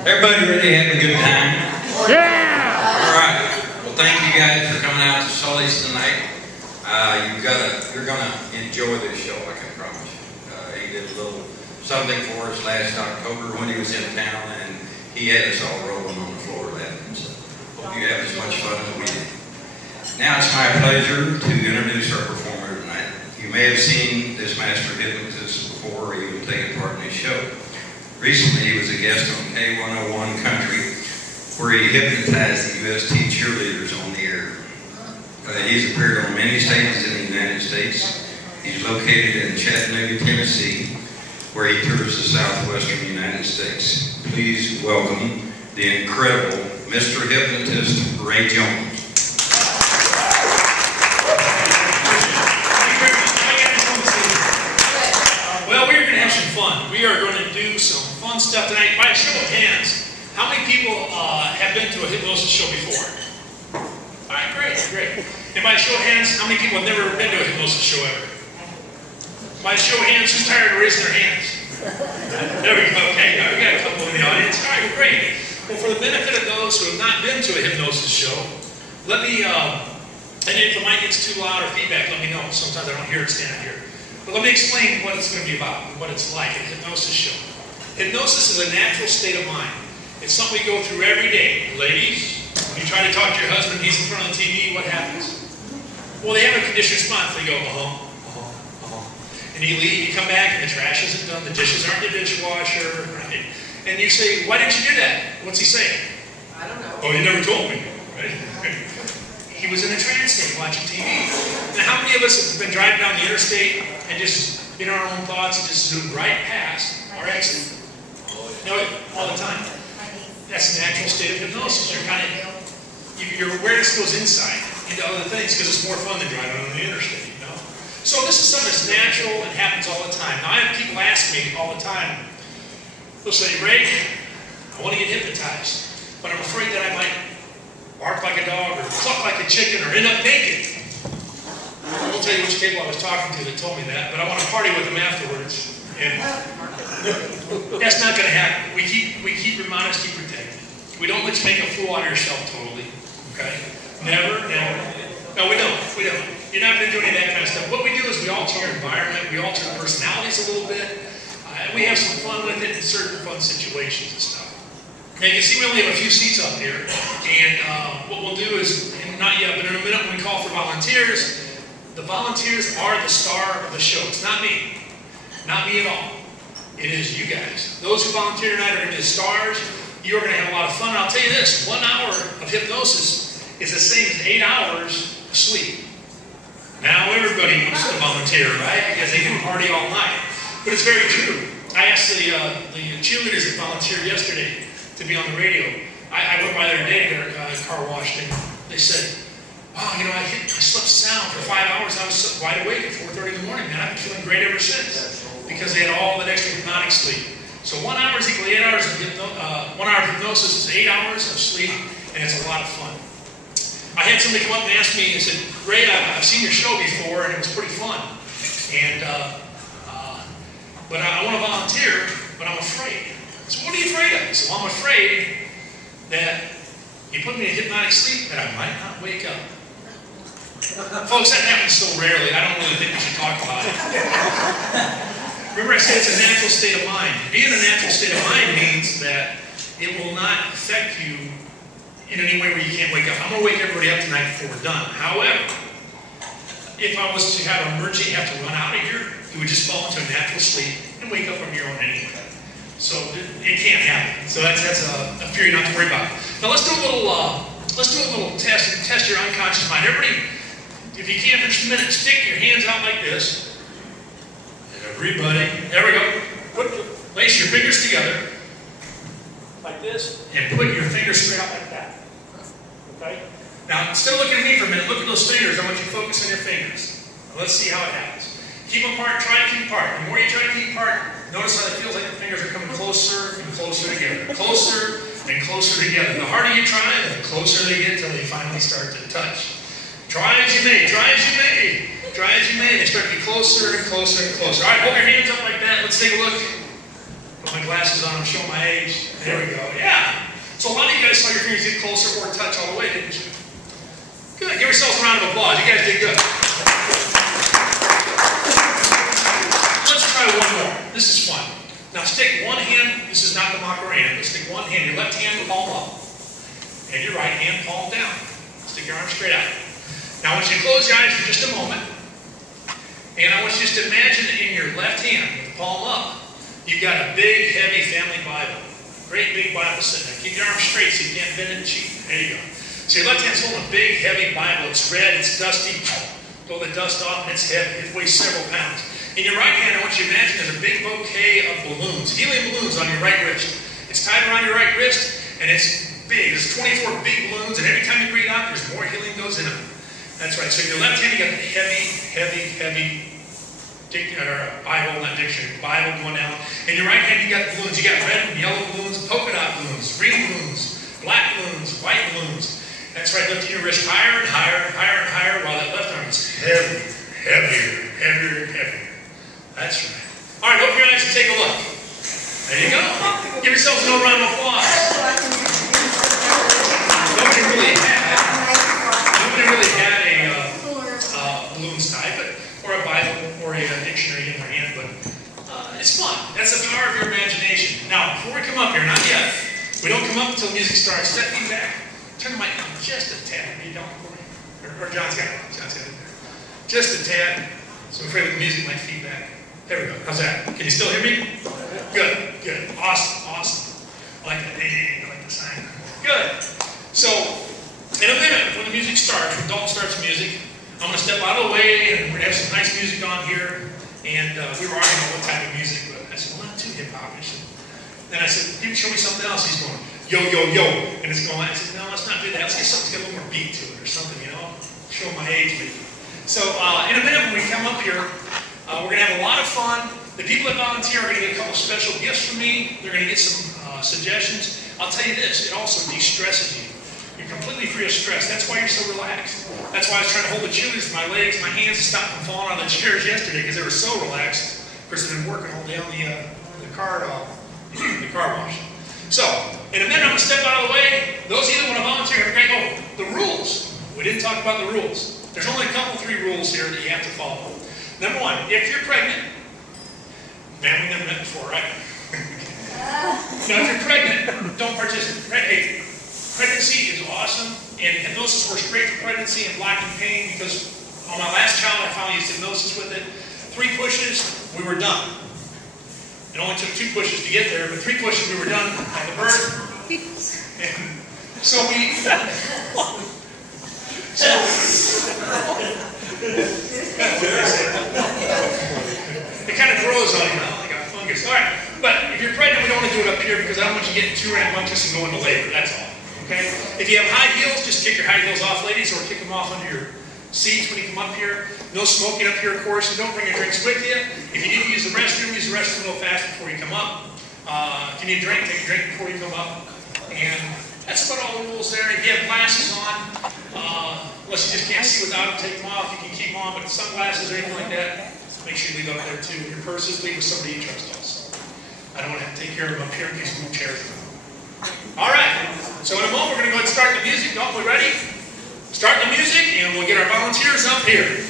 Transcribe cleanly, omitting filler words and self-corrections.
Everybody ready to have a good time? Yeah! All right. Well, thank you guys for coming out to Sully's tonight. You're gonna enjoy this show, I can promise you. He did a little something for us last October when he was in town, and he had us all rolling on the floor laughing. So hope you have as much fun as we did. Now it's my pleasure to introduce our performer tonight. You may have seen this master hypnotist before or even taken part in his show. Recently, he was a guest on K101 Country, where he hypnotized the UST cheerleaders on the air. He's appeared on many stages in the United States. He's located in Chattanooga, Tennessee, where he tours the southwestern United States. Please welcome the incredible Mr. Hypnotist Ray Jones. Well, we're going to have some fun. We are going to do some fun stuff tonight. By a show of hands, how many people have been to a hypnosis show before? All right, great. And by a show of hands, how many people have never been to a hypnosis show ever? By a show of hands, who's tired of raising their hands? There we go. Okay, now we got a couple in the audience. All right, great. Well, for the benefit of those who have not been to a hypnosis show, let me, and if the mic gets too loud or feedback, let me know. Sometimes I don't hear it standing here. But let me explain what it's going to be about and what it's like at a hypnosis show. Hypnosis is a natural state of mind. It's something we go through every day. Ladies, when you try to talk to your husband, he's in front of the TV, what happens? Well, they have a conditioned response. They go, and you leave, you come back, and the trash isn't done, the dishes aren't in the dishwasher, right? And you say, why didn't you do that? What's he saying? I don't know. Oh, you never told me, right? He was in a trance state watching TV. Now, how many of us have been driving down the interstate and just in our own thoughts and just zoomed right past our exit? No, all the time. That's a natural state of hypnosis. Your awareness goes inside into other things because it's more fun than driving on the interstate, you know? So this is something that's natural and happens all the time. Now, I have people ask me all the time, they'll say, Ray, I want to get hypnotized, but I'm afraid that I might bark like a dog or cluck like a chicken or end up naked. I won't tell you which people I was talking to that told me that, but I want to party with them afterwards. And that's not going to happen. We keep your modesty protected. We don't let you make a fool out of yourself totally. Okay? Never. No, we don't. You're not going to do any of that kind of stuff. What we do is we alter your environment. We alter the personalities a little bit. We have some fun with it in certain fun situations and stuff. Now you can see we only have a few seats up here, and what we'll do is, not yet, but in a minute when we call for volunteers, the volunteers are the star of the show. It's not me. Not me at all. It is you guys. Those who volunteer tonight are going to be the stars. You're going to have a lot of fun. And I'll tell you this, 1 hour of hypnosis is the same as 8 hours of sleep. Now everybody wants to volunteer, right? Because they can party all night. But it's very true. I asked the cheerleaders that volunteered yesterday to be on the radio. I went by there today, their car washed, and they said, oh, you know, I slept sound for 5 hours. I was wide awake at 4:30 in the morning, man. I've been feeling great ever since because they had all that extra hypnotic sleep. So 1 hour is equal to 8 hours of 1 hour of hypnosis is 8 hours of sleep, and it's a lot of fun. I had somebody come up and ask me, and said, Ray, I've seen your show before, and it was pretty fun. And but I want to volunteer, but I'm afraid. So what are you afraid of? So I'm afraid that you put me in hypnotic sleep that I might not wake up. Folks, that happens so rarely, I don't really think we should talk about it. Remember I said it's a natural state of mind. Being a natural state of mind means that it will not affect you in any way where you can't wake up. I'm going to wake everybody up tonight before we're done. However, if I was to have an emergency and have to run out of here, you would just fall into a natural sleep and wake up on your own anyway. So it can't happen. So that's a fear not to worry about. Now let's do a little test your unconscious mind. Everybody, if you can for just a minute, stick your hands out like this. Everybody, there we go. Place your fingers together like this, and put your fingers straight out like that. Okay. Now instead of looking at me for a minute, look at those fingers. I want you to focus on your fingers. Now, let's see how it happens. Keep them apart, try to keep them apart. The more you try to keep them apart, notice how it feels like the fingers are coming closer and closer together. Closer and closer together. The harder you try, the closer they get until they finally start to touch. Try as you may, try as you may. Try as you may, they start to get closer and closer and closer. All right, hold your hands up like that. Let's take a look. Put my glasses on, I'm showing my age. There we go, yeah. So a lot of you guys saw your fingers get closer or touch all the way, didn't you? Good, give yourselves a round of applause. You guys did good. Let's try one more. This is fun. Now stick one hand, this is not the Macarena, but stick one hand, your left hand palm up, and your right hand palm down. Stick your arm straight out. Now I want you to close your eyes for just a moment, and I want you just to imagine that in your left hand, with the palm up, you've got a big, heavy family Bible. Great big Bible sitting there. Keep your arm straight so you can't bend it and cheat. There you go. So your left hand's holding a big, heavy Bible. It's red, it's dusty. Blow the dust off, and it's heavy. It weighs several pounds. In your right hand, I want you to imagine there's a big bouquet of balloons, helium balloons on your right wrist. It's tied around your right wrist, and it's big. There's 24 big balloons, and every time you breathe out, there's more helium goes in them. That's right. So in your left hand, you got the heavy Bible, not dictionary, Bible going down. In your right hand, you got balloons. You got red and yellow balloons, polka dot balloons, green balloons, black balloons, white balloons. That's right. Lifting your wrist higher and higher, higher and higher, while that left arm is heavier, heavier, heavier. That's right. All right, open your eyes and take a look. There you go. Give yourselves a round of applause. Nobody really had a balloons tie, or a Bible, or a dictionary in their hand, but it's fun. That's the power of your imagination. Now, before we come up here, not yet. We don't come up until the music starts. Step me back. Turn the mic down just a tad. You don't. Or John's got it. John's got it there. Just a tad. So I'm afraid that the music might feed back. There we go. How's that? Can you still hear me? Good, good. Awesome, awesome. I like that. I like the sign. Good. So, in a minute, when the music starts, when Dalton starts the music, I'm going to step out of the way, and we're going to have some nice music on here. And we were arguing about what type of music, but I said, well, not too hip-hop-ish. Then I said, you show me something else. He's going, yo, yo, yo. And it's going, I said, no, let's not do that. Let's get something that's got a little more beat to it or something, you know? Show my age, maybe. So, in a minute, when we come up here, we're going to have a lot of fun. The people that volunteer are going to get a couple special gifts from me. They're going to get some suggestions. I'll tell you this, it also de-stresses you. You're completely free of stress. That's why you're so relaxed. That's why I was trying to hold the cheerleaders with my legs, my hands to stop from falling out of the chairs yesterday because they were so relaxed. Of course, they've been working all day on the car wash. So, in a minute, I'm going to step out of the way. Those of you that want to volunteer, have a great. Oh, the rules. We didn't talk about the rules. There's only a couple, 3 rules here that you have to follow. Number 1, if you're pregnant, man, we never met before, right? Now, if you're pregnant, don't participate. Hey, pregnancy is awesome, and hypnosis works great for pregnancy and blocking pain because on my last child, I finally used hypnosis with it. 3 pushes, we were done. It only took 2 pushes to get there, but 3 pushes, we were done on the birth. And so we... it kind of grows on you, like a fungus. All right, but if you're pregnant, we don't want to do it up here because I don't want you getting too rambunctious and go into labor. That's all. Okay? If you have high heels, just kick your high heels off, ladies, or kick them off under your seats when you come up here. No smoking up here, of course, and don't bring your drinks with you. If you need to use the restroom a little fast before you come up. If you need a drink, take a drink before you come up. And that's about all the rules there. If you have glasses on, unless you just can't see without them, take them off. You can keep them on, but sunglasses or anything like that, make sure you leave up there too. Your purses, leave with somebody you trust also. I don't want to have to take care of them up here in case we move chairs around. All right, so in a moment we're going to go ahead and start the music. Dalton, we ready? Start the music and we'll get our volunteers up here.